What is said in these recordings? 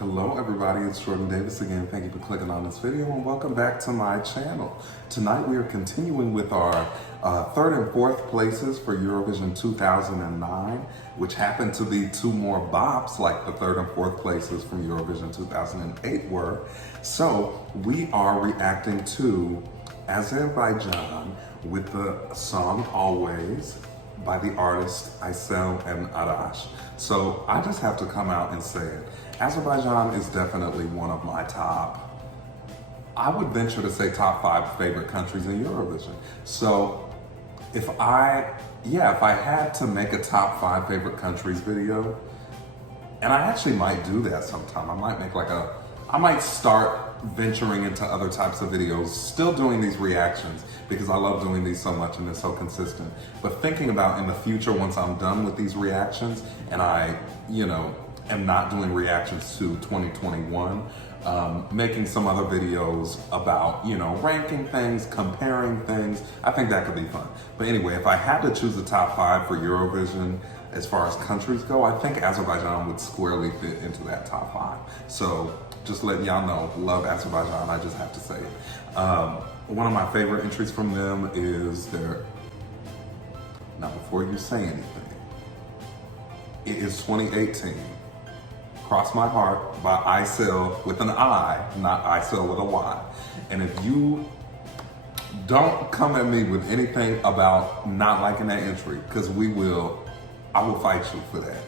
Hello everybody, it's Jordan Davis again. Thank you for clicking on this video and welcome back to my channel. Tonight we are continuing with our third and fourth places for Eurovision 2009, which happened to be two more bops like the third and fourth places from Eurovision 2008 were. So we are reacting to Azerbaijan with the song Always by the artist Aysel and Arash. So I just have to come out and say it. Azerbaijan is definitely one of my top, I would venture to say top 5 favorite countries in Eurovision. So if I had to make a top 5 favorite countries video, and I actually might do that sometime. I might start venturing into other types of videos, still doing these reactions because I love doing these so much and they're so consistent. But thinking about in the future, once I'm done with these reactions and I, am not doing reactions to 2021, making some other videos about, ranking things, comparing things. I think that could be fun. But anyway, if I had to choose the top 5 for Eurovision, as far as countries go, I think Azerbaijan would squarely fit into that top 5. So just letting y'all know, love Azerbaijan, I just have to say it. One of my favorite entries from them is now before you say anything, it is 2018. Cross My Heart by Aysel with an I, not Aysel with a Y. And if you don't come at me with anything about not liking that entry, because I will fight you for that.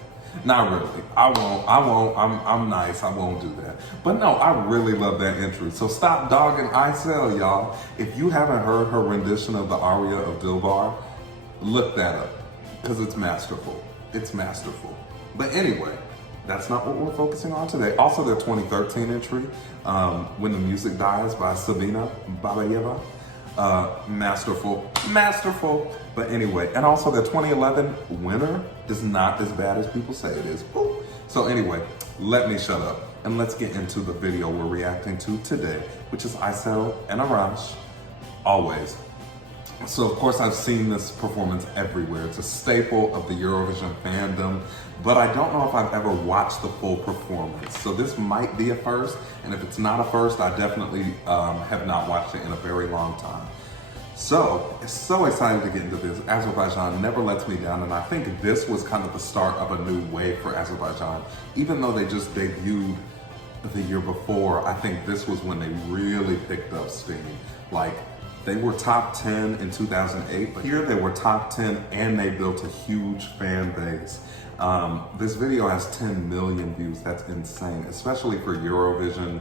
Not really, I won't, I'm nice, I won't do that. But no, I really love that entry. So stop dogging Aysel, y'all. If you haven't heard her rendition of the aria of Dilbar, look that up, because it's masterful. It's masterful. But anyway, that's not what we're focusing on today. Also, their 2013 entry, When the Music Dies by Sabina Babayeva. Masterful. But anyway, and also their 2011 winner is not as bad as people say it is. Ooh. So anyway, let me shut up and let's get into the video we're reacting to today, which is Aysel and Arash, Always. So of course I've seen this performance everywhere. It's a staple of the Eurovision fandom, but I don't know if I've ever watched the full performance. So this might be a first, and if it's not a first, I definitely have not watched it in a very long time. So excited to get into this. Azerbaijan never lets me down, and I think this was kind of the start of a new wave for Azerbaijan. Even though they just debuted the year before, I think this was when they really picked up steam. Like, they were top 10 in 2008, but here they were top 10 and they built a huge fan base. This video has 10 million views. That's insane, especially for Eurovision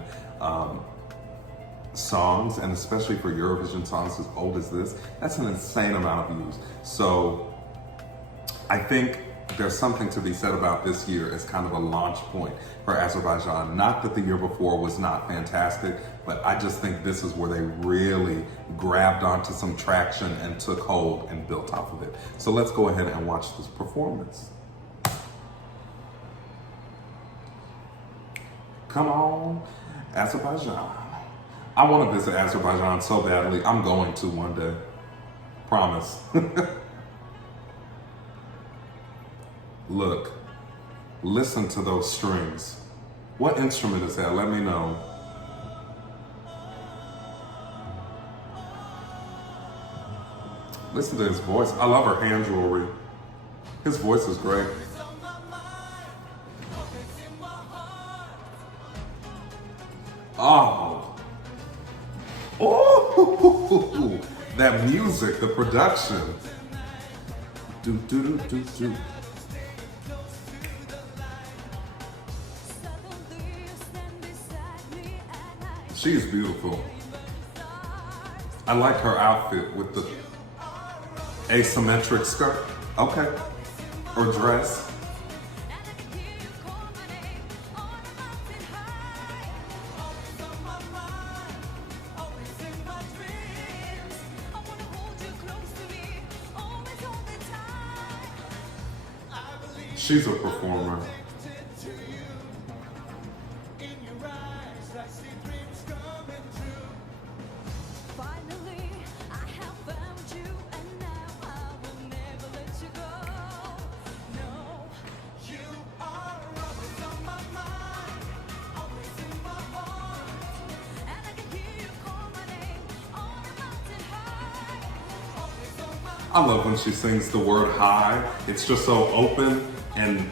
songs, and especially for Eurovision songs as old as this. That's an insane amount of views. So I think there's something to be said about this year as kind of a launch point for Azerbaijan. Not that the year before was not fantastic, but I just think this is where they really grabbed onto some traction and took hold and built off of it. So let's go ahead and watch this performance. Come on, Azerbaijan. I want to visit Azerbaijan so badly. I'm going to one day. Promise. Look, listen to those strings. What instrument is that? Let me know. Listen to his voice. I love her hand jewelry. His voice is great. Oh, that music, the production. Do, do, do, do, do. She is beautiful. I like her outfit with the asymmetric skirt. Okay. Or dress. She's a performer. I love when she sings the word high. It's just so open and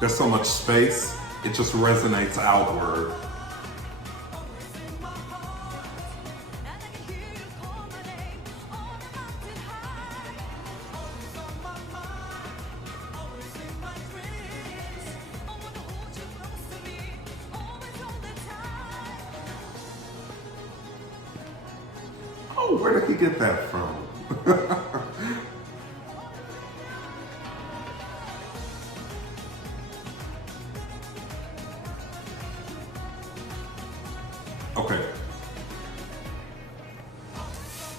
there's so much space. It just resonates outward. Oh, where did he get that from? Okay.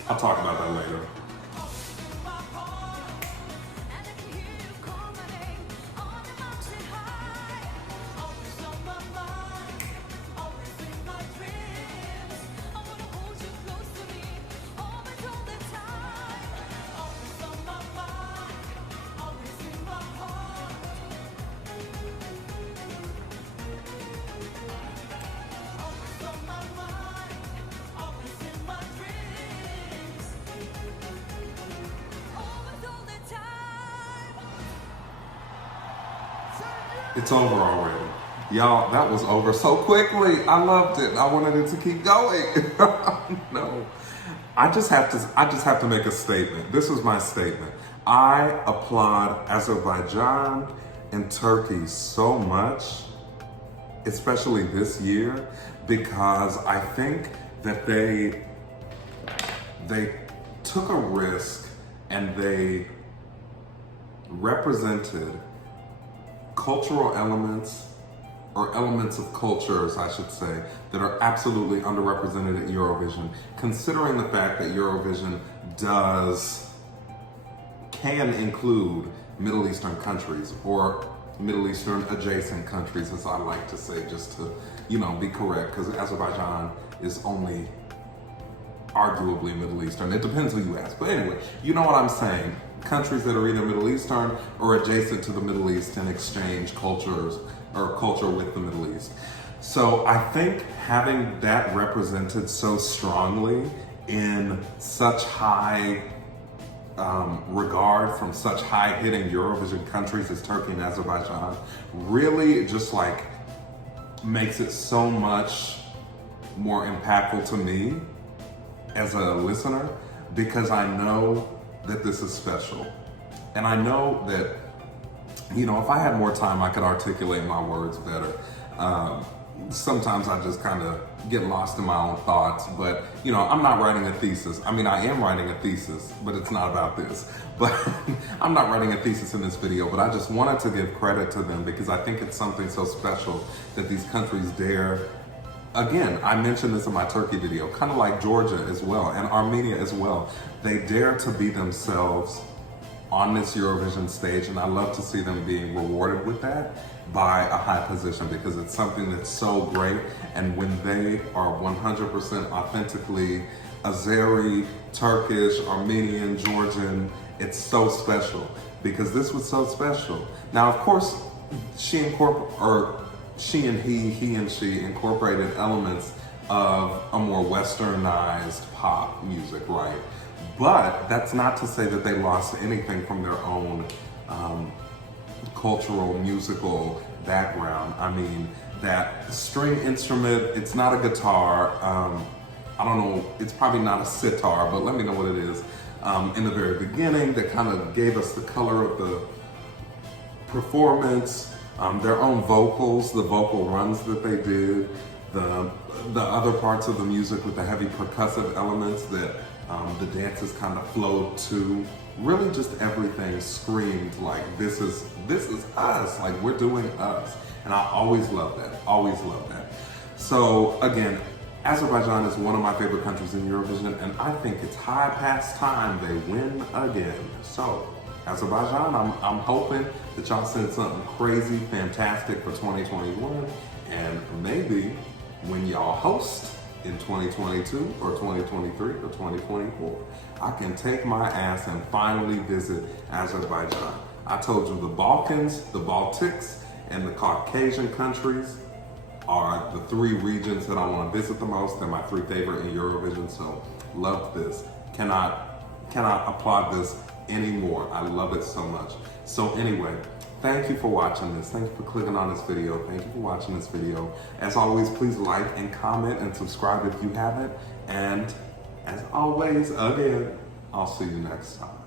I'll talk about that later. It's over already. Y'all, that was over so quickly. I loved it. I wanted it to keep going. No. I just have to make a statement. This is my statement. I applaud Azerbaijan and Turkey so much, especially this year, because I think that they took a risk and they represented cultural elements, or elements of cultures, I should say, that are absolutely underrepresented at Eurovision, considering the fact that Eurovision can include Middle Eastern countries, or Middle Eastern adjacent countries, as I like to say, just to, be correct, because Azerbaijan is only arguably Middle Eastern. It depends who you ask. But anyway, you know what I'm saying. Countries that are either Middle Eastern or adjacent to the Middle East and exchange cultures or culture with the Middle East. So I think having that represented so strongly in such high regard from such high-hitting Eurovision countries as Turkey and Azerbaijan really just makes it so much more impactful to me as a listener, because I know that this is special. And I know that, if I had more time, I could articulate my words better. Sometimes I just kind of get lost in my own thoughts, but I'm not writing a thesis. I mean, I am writing a thesis, but it's not about this. But I'm not writing a thesis in this video, but I just wanted to give credit to them because I think it's something so special that these countries dare. Again, I mentioned this in my Turkey video, kind of like Georgia as well, and Armenia as well. They dare to be themselves on this Eurovision stage, and I love to see them being rewarded with that by a high position, because it's something that's so great. And when they are 100% authentically Azeri, Turkish, Armenian, Georgian, it's so special, because this was so special. Now, of course, she and he and she incorporated elements of a more westernized pop music, right? But that's not to say that they lost anything from their own cultural, musical background. I mean, that string instrument, it's not a guitar. I don't know, it's probably not a sitar, but let me know what it is. In the very beginning, that kind of gave us the color of the performance. Their own vocals, the vocal runs that they did, the other parts of the music with the heavy percussive elements that the dances kind of flowed to. Really just everything screamed like this is us, like we're doing us. And I always love that, always love that. So again, Azerbaijan is one of my favorite countries in Eurovision, and I think it's high past time they win again. So Azerbaijan, I'm hoping that y'all send something crazy, fantastic for 2021, and maybe when y'all host in 2022 or 2023 or 2024, I can take my ass and finally visit Azerbaijan. I told you the Balkans, the Baltics, and the Caucasian countries are the three regions that I want to visit the most. They're my three favorite in Eurovision, so love this. Cannot cannot applaud this anymore. I love it so much. So anyway, thank you for watching this. Thank you for clicking on this video. Thank you for watching this video. As always, please like and comment and subscribe if you haven't. And as always, again, I'll see you next time.